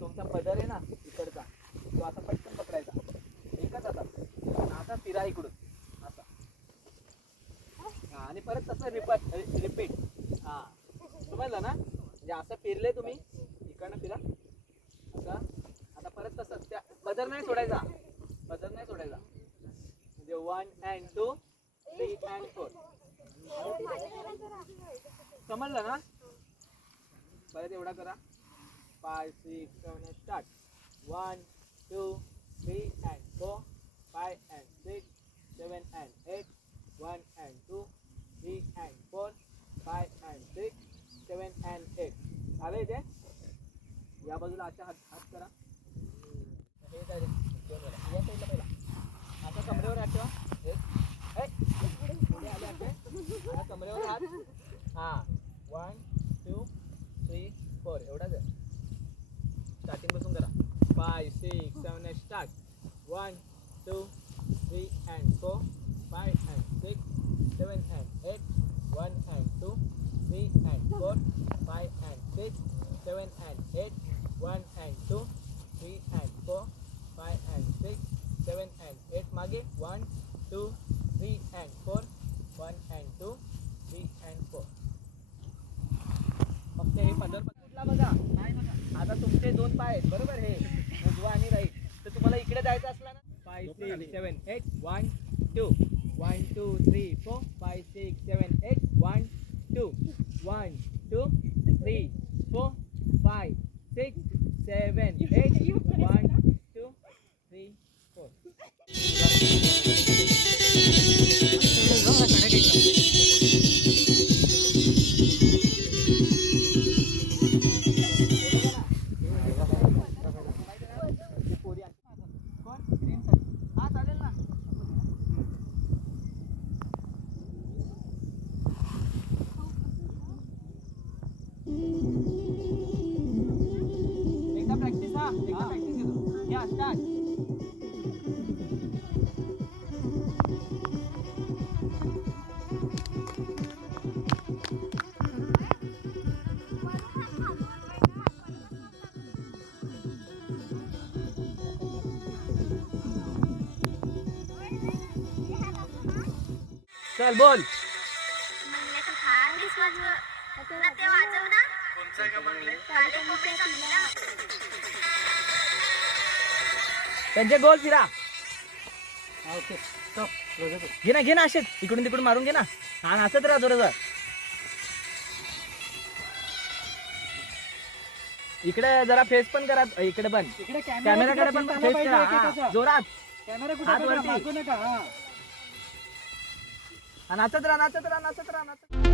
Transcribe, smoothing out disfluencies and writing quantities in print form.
तुमचा पदर आहे ना इकडचा, तो आता पटकन पकडायचा एकच हातात. आता फिरा इकडून असा. आणि परत तसं रिपीट. हा समजलं ना? म्हणजे असं फिरले तुम्ही इकडनं फिरा असं. आता परत तसंच त्या पदर नाही सोडायचा, पदर नाही सोडायचा. म्हणजे 1 and 2 3 and 4. समजलं ना? परत एवढा करा. 5 6 7 start. 1 2 3 and 4 5 and 6 7 and 8 1 and 2 3 and 4 5 and 6 7 and 8. आले इथे? या बाजूला अशा हात करा. हे काय रे? या साईडला पहिला आता कमरेवर हात ठेवा. पुढे आले असे या कमरेवर हात. हा 1 2 3 4 एवढाच आहे. स्टार्टिंग पासून करा. 5 6 7 start. 1 2 3 and 4 5 and 6 7 and 8 1 and 2 3 and 4 5 and 6 7 and 8 1 and 2 3 and 4 5 and 6 7 and 8. मागे 1 2 3 and 4 1 and 2 3 and 4. फक्त हे पदर कुठला बघा. नाही बघा. आता तुमचे दोन पाय आहेत बरोबर, हे उजवा आणि राईट. तर तुम्हाला इकडे जायचं असला ना 5 6 7 8 1 2 1 2 3 4 5 6 7 8 1 2 1 2 3 4 5 6 7 8 1 2 3 हा चालेल ना. एकदा प्रॅक्टिस. हा एकदा प्रॅक्टिस घेतो. या स्टार्ट. चल बोल. त्यांचे गोल फिरा. ओके घे ना, घे ना असेच इकडून तिकडून मारून घे ना. हा असंच राहा जोरात. इकडे जरा फेस पण करा. इकडे पण कॅमेराकडे पण फेस करा जोरात. कॅमेरा कुठे? नाचत राहा, नाचत राहा, नाचत राहा, नाचत राहा.